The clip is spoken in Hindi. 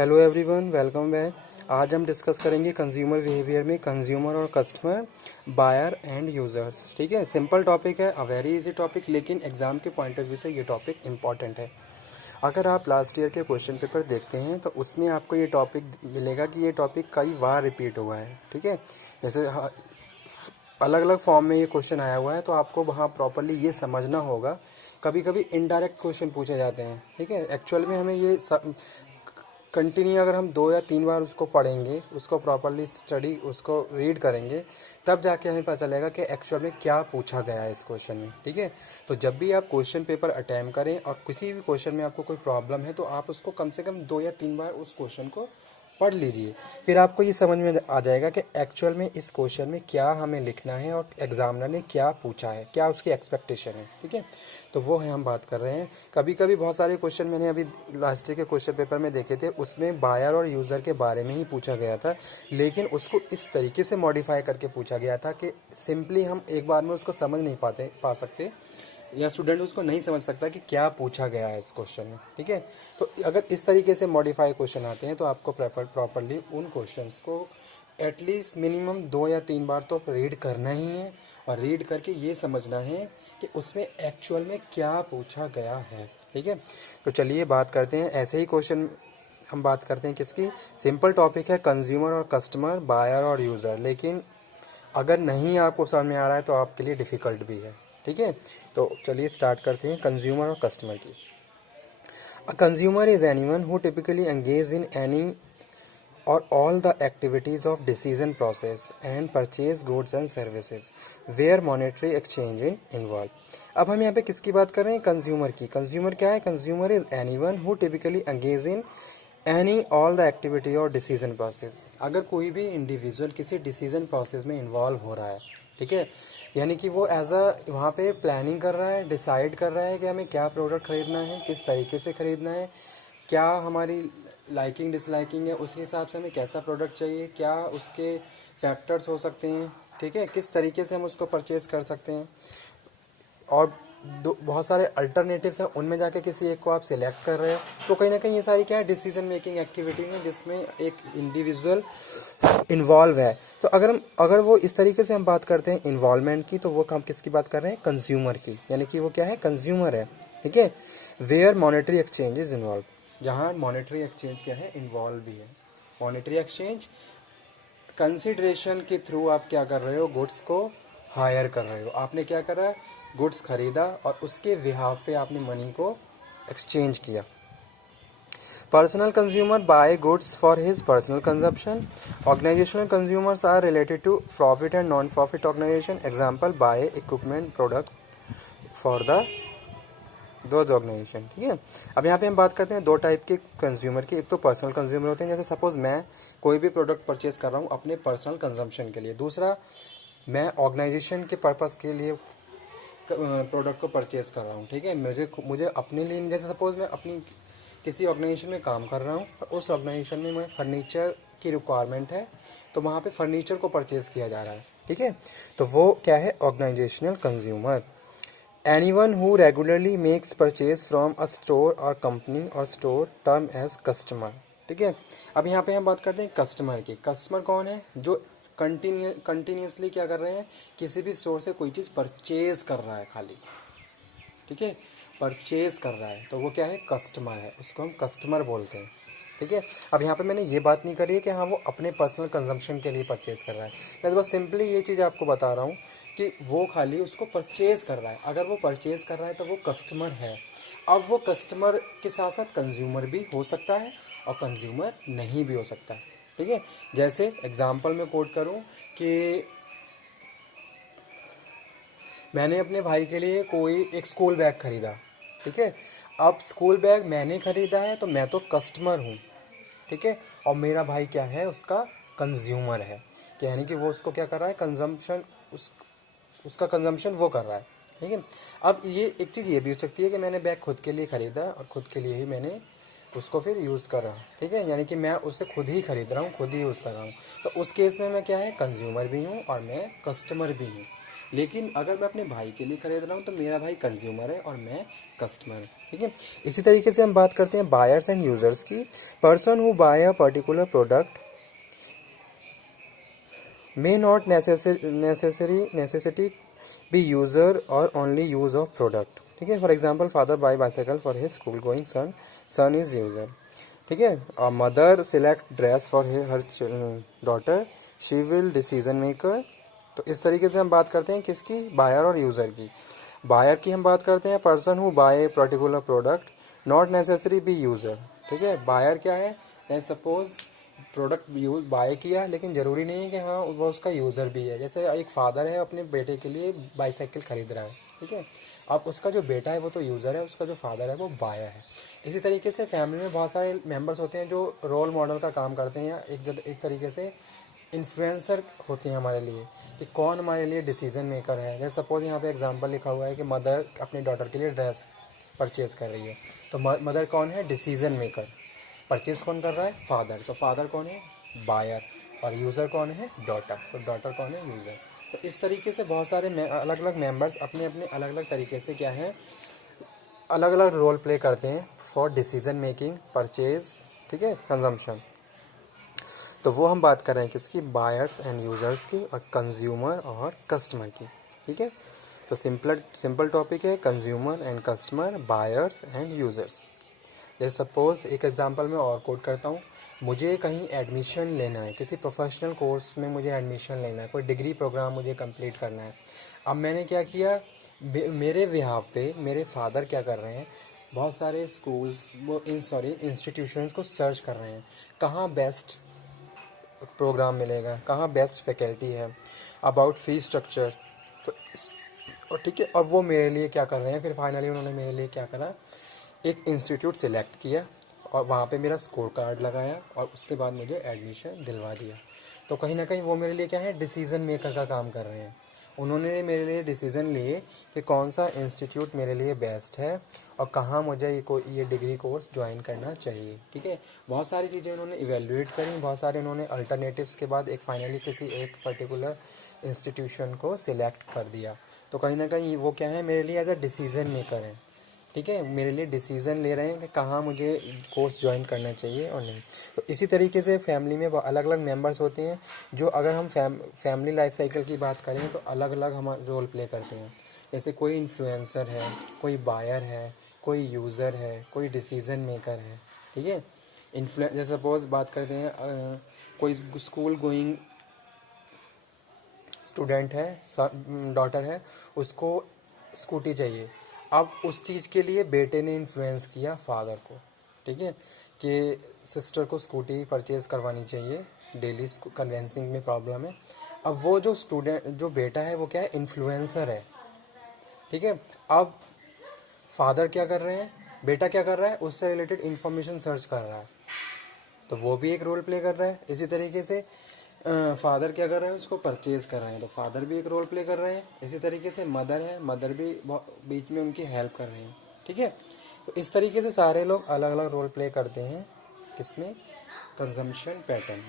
Hello everyone, welcome back. आज हम डिस्कस करेंगे कंज्यूमर बिहेवियर में कंज्यूमर और कस्टमर, बायर एंड यूज़र्स। ठीक है, सिंपल टॉपिक है, अ वेरी इजी टॉपिक, लेकिन एग्जाम के पॉइंट ऑफ व्यू से ये टॉपिक इंपॉर्टेंट है। अगर आप लास्ट ईयर के क्वेश्चन पेपर देखते हैं तो उसमें आपको ये टॉपिक मिलेगा कि ये टॉपिक कई बार रिपीट हुआ है। ठीक है, जैसे अलग अलग फॉर्म में ये क्वेश्चन आया हुआ है, तो आपको वहाँ प्रॉपरली ये समझना होगा। कभी कभी इनडायरेक्ट क्वेश्चन पूछे जाते हैं। ठीक है, एक्चुअल में हमें ये कंटिन्यू अगर हम 2 या 3 बार उसको पढ़ेंगे, उसको प्रॉपरली स्टडी, उसको रीड करेंगे, तब जाके हमें पता चलेगा कि एक्चुअल में क्या पूछा गया है इस क्वेश्चन में। ठीक है, तो जब भी आप क्वेश्चन पेपर अटैम्प्ट करें और किसी भी क्वेश्चन में आपको कोई प्रॉब्लम है, तो आप उसको कम से कम 2 या 3 बार उस क्वेश्चन को पढ़ लीजिए। फिर आपको ये समझ में आ जाएगा कि एक्चुअल में इस क्वेश्चन में क्या हमें लिखना है और एग्जामिनर ने क्या पूछा है, क्या उसकी एक्सपेक्टेशन है। ठीक है, तो वो है हम बात कर रहे हैं। कभी कभी बहुत सारे क्वेश्चन मैंने अभी लास्ट ईयर के क्वेश्चन पेपर में देखे थे, उसमें बायर और यूज़र के बारे में ही पूछा गया था, लेकिन उसको इस तरीके से मॉडिफाई करके पूछा गया था कि सिंपली हम एक बार में उसको समझ नहीं पा सकते, या स्टूडेंट उसको नहीं समझ सकता कि क्या पूछा गया है इस क्वेश्चन में। ठीक है, तो अगर इस तरीके से मॉडिफाई क्वेश्चन आते हैं तो आपको प्रॉपरली उन क्वेश्चंस को एटलीस्ट मिनिमम 2 या 3 बार तो रीड करना ही है, और रीड करके ये समझना है कि उसमें एक्चुअल में क्या पूछा गया है। ठीक है, तो चलिए बात करते हैं ऐसे ही क्वेश्चन। हम बात करते हैं किसकी, सिंपल टॉपिक है कंज्यूमर और कस्टमर, बायर और यूज़र, लेकिन अगर नहीं आपको समझ में आ रहा है तो आपके लिए डिफ़िकल्ट भी है। ठीक है, तो चलिए स्टार्ट करते हैं कंज्यूमर और कस्टमर की। A consumer is anyone who typically engage in any or all the activities of decision process and purchase goods and services where monetary exchange is involved। अब हम यहाँ पे किसकी बात कर रहे हैं, कंज्यूमर की। कंज्यूमर क्या है, consumer is anyone who typically engage in any all the activity और डिसीजन प्रोसेस। अगर कोई भी इंडिविजुअल किसी डिसीजन प्रोसेस में इन्वॉल्व हो रहा है, ठीक है, यानी कि वो एज अ वहाँ पे प्लानिंग कर रहा है, डिसाइड कर रहा है कि हमें क्या प्रोडक्ट खरीदना है, किस तरीके से खरीदना है, क्या हमारी लाइकिंग डिसलाइकिंग है, उस हिसाब से हमें कैसा प्रोडक्ट चाहिए, क्या उसके फैक्टर्स हो सकते हैं, ठीक है, किस तरीके से हम उसको परचेज़ कर सकते हैं, और बहुत सारे अल्टरनेटिव्स हैं, उनमें जाके किसी एक को आप सिलेक्ट कर रहे हो। तो कहीं ना कहीं ये सारी क्या है, डिसीजन मेकिंग एक्टिविटी है जिसमें एक इंडिविजुअल इन्वॉल्व है। तो अगर वो इस तरीके से हम बात करते हैं इन्वॉल्वमेंट की, तो वो हम किसकी बात कर रहे हैं, कंज्यूमर की, यानी कि वो क्या है, कंज्यूमर है। ठीक है, where monetary exchange is involve, जहाँ मॉनेटरी एक्सचेंज क्या है, इन्वॉल्व भी है। मॉनेटरी एक्सचेंज कंसिडरेशन के थ्रू आप क्या कर रहे हो, गुड्स को हायर कर रहे हो। आपने क्या करा, गुड्स खरीदा और उसके बिहाफ पे आपने मनी को एक्सचेंज किया। Personal consumer buy goods for his personal consumption. Organizational consumers are related to profit and non profit organization. Example, buy equipment product for the those organization. ठीक है, अब यहाँ पे हम बात करते हैं 2 टाइप के कंज्यूमर की। एक तो पर्सनल कंज्यूमर होते हैं, जैसे सपोज मैं कोई भी प्रोडक्ट परचेज कर रहा हूँ अपने पर्सनल कंजम्पशन के लिए। दूसरा, मैं ऑर्गेनाइजेशन के पर्पस के लिए प्रोडक्ट को परचेज कर रहा हूँ। ठीक है, मुझे अपने लिए, जैसे सपोज मैं अपनी किसी ऑर्गेनाइजेशन में काम कर रहा हूँ और उस ऑर्गेनाइजेशन में मैं फर्नीचर की रिक्वायरमेंट है, तो वहाँ पे फर्नीचर को परचेज किया जा रहा है। ठीक है, तो वो क्या है, organizational consumer. Anyone who regularly makes purchase from a store or company or store term as customer। ठीक है, अब यहाँ पे हम बात करते हैं कस्टमर की। कस्टमर कौन है, जो कंटिन्यूसली क्या कर रहे हैं, किसी भी स्टोर से कोई चीज़ परचेज कर रहा है खाली। ठीक है, परचेज कर रहा है, तो वो क्या है, कस्टमर है, उसको हम कस्टमर बोलते हैं। ठीक है, अब यहाँ पे मैंने ये बात नहीं करी है कि हाँ वो अपने पर्सनल कंजम्पशन के लिए परचेज़ कर रहा है। मैं तो बस सिंपली ये चीज़ आपको बता रहा हूँ कि वो खाली उसको परचेज़ कर रहा है। अगर वो परचेज़ कर रहा है तो वो कस्टमर है। अब वो कस्टमर के साथ साथ कंज्यूमर भी हो सकता है और कंज्यूमर नहीं भी हो सकता है। ठीक है, जैसे एग्जाम्पल में कोट करूँ कि मैंने अपने भाई के लिए कोई एक स्कूल बैग खरीदा। ठीक है, अब स्कूल बैग मैंने खरीदा है तो मैं तो कस्टमर हूँ। ठीक है, और मेरा भाई क्या है, उसका कंज्यूमर है, यानी कि वो उसको क्या कर रहा है, कंजम्पशन, उसका कंजम्पशन वो कर रहा है। ठीक है, अब ये एक चीज़ ये भी हो सकती है कि मैंने बैग खुद के लिए ख़रीदा और खुद के लिए ही मैंने उसको फिर यूज़ कर रहा हूँ, ठीक है, यानी कि मैं उससे खुद ही खरीद रहा हूँ, खुद ही यूज़ कर रहा हूँ। तो उस केस में मैं क्या है, कंज्यूमर भी हूँ और मैं कस्टमर भी हूँ। लेकिन अगर मैं अपने भाई के लिए खरीद रहा हूँ तो मेरा भाई कंज्यूमर है और मैं कस्टमर, ठीक है। इसी तरीके से हम बात करते हैं बायर्स एंड यूज़र्स की। Person who buy a particular product may not necessity be user or only use of product, ठीक है। For example father buy bicycle for his school going son, son is user, ठीक है। और mother select dress for her daughter, she will decision maker. तो इस तरीके से हम बात करते हैं किसकी, बायर और यूज़र की। बायर की हम बात करते हैं person who buy a particular product, not necessary be user, ठीक है। बायर क्या है, सपोज प्रोडक्ट यूज बाय किया लेकिन ज़रूरी नहीं है कि हाँ वो उसका यूज़र भी है। जैसे एक फादर है अपने बेटे के लिए बाईसाइकिल खरीद रहा है, ठीक है। अब उसका जो बेटा है वो तो यूज़र है, उसका जो फादर है वो बायर है। इसी तरीके से फैमिली में बहुत सारे मेंबर्स होते हैं जो रोल मॉडल का काम करते हैं या एक तरीके से इन्फ्लुएंसर होते हैं हमारे लिए, कि कौन हमारे लिए डिसीजन मेकर है। जैसे सपोज यहाँ पे एग्जांपल लिखा हुआ है कि मदर अपनी डॉटर के लिए ड्रेस परचेज़ कर रही है, तो मदर कौन है, डिसीजन मेकर। परचेज कौन कर रहा है, फादर। तो फादर कौन है, बायर। और यूज़र कौन है, डॉटर। तो डॉटर कौन है, यूज़र। तो इस तरीके से बहुत सारे अलग अलग मेंबर्स अपने अपने अलग अलग तरीके से क्या है, अलग अलग रोल प्ले करते हैं फॉर डिसीजन मेकिंग, परचेज, ठीक है, कंजम्पशन। तो वो हम बात कर रहे हैं किसकी, बायर्स एंड यूज़र्स की और कंज्यूमर और कस्टमर की, ठीक है। तो सिंपल टॉपिक है consumer and customer, buyers and users. जैसे सपोज एक एग्जांपल मैं और कोट करता हूँ, मुझे कहीं एडमिशन लेना है, किसी प्रोफेशनल कोर्स में मुझे एडमिशन लेना है, कोई डिग्री प्रोग्राम मुझे कंप्लीट करना है। अब मैंने क्या किया, मेरे बिहाफ पे मेरे फादर क्या कर रहे हैं, बहुत सारे स्कूल्स वो इंस्टीट्यूशंस को सर्च कर रहे हैं, कहाँ बेस्ट प्रोग्राम मिलेगा, कहाँ बेस्ट फैकल्टी है, अबाउट फीस स्ट्रक्चर। तो और ठीक है, अब वो मेरे लिए क्या कर रहे हैं, फिर फाइनली उन्होंने मेरे लिए क्या करा, एक इंस्टीट्यूट सिलेक्ट किया और वहाँ पे मेरा स्कोर कार्ड लगाया और उसके बाद मुझे एडमिशन दिलवा दिया। तो कहीं ना कहीं वो मेरे लिए क्या है, डिसीज़न मेकर का काम कर रहे हैं। उन्होंने मेरे लिए डिसीज़न लिए कि कौन सा इंस्टीट्यूट मेरे लिए बेस्ट है और कहाँ मुझे ये डिग्री कोर्स ज्वाइन करना चाहिए, ठीक है। बहुत सारी चीज़ें उन्होंने इवेल्युएट करी, बहुत सारे उन्होंने अल्टरनेटिव्स के बाद एक फाइनली किसी एक पर्टिकुलर इंस्टीट्यूशन को सिलेक्ट कर दिया। तो कहीं ना कहीं वो क्या है, मेरे लिए एज अ डिसीज़न मेकर है, ठीक है। मेरे लिए डिसीज़न ले रहे हैं कि कहाँ मुझे कोर्स ज्वाइन करना चाहिए और नहीं। तो इसी तरीके से फैमिली में अलग अलग मेंबर्स होते हैं जो, अगर हम फैमिली लाइफ साइकिल की बात करें तो अलग अलग हम रोल प्ले करते हैं। जैसे कोई इन्फ्लुएंसर है, कोई बायर है, कोई यूज़र है, कोई डिसीज़न मेकर है, ठीक है। जैसे सपोज बात करते हैं कोई स्कूल गोइंग स्टूडेंट है, डॉटर है, उसको स्कूटी चाहिए। अब उस चीज़ के लिए बेटे ने इन्फ्लुएंस किया फादर को, ठीक है, कि सिस्टर को स्कूटी परचेज़ करवानी चाहिए, डेली कन्वेंसिंग में प्रॉब्लम है। अब वो जो बेटा है वो क्या है, इन्फ्लुएंसर है, ठीक है। अब फादर क्या कर रहे हैं, बेटा क्या कर रहा है, उससे रिलेटेड इन्फॉर्मेशन सर्च कर रहा है, तो वो भी एक रोल प्ले कर रहा है। इसी तरीके से फादर क्या कर रहे हैं, उसको परचेज कर रहे हैं, तो फादर भी एक रोल प्ले कर रहे हैं। इसी तरीके से मदर है, मदर भी बीच में उनकी हेल्प कर रहे हैं, ठीक है। तो इस तरीके से सारे लोग अलग अलग रोल प्ले करते हैं किसमें, कंजम्पशन पैटर्न।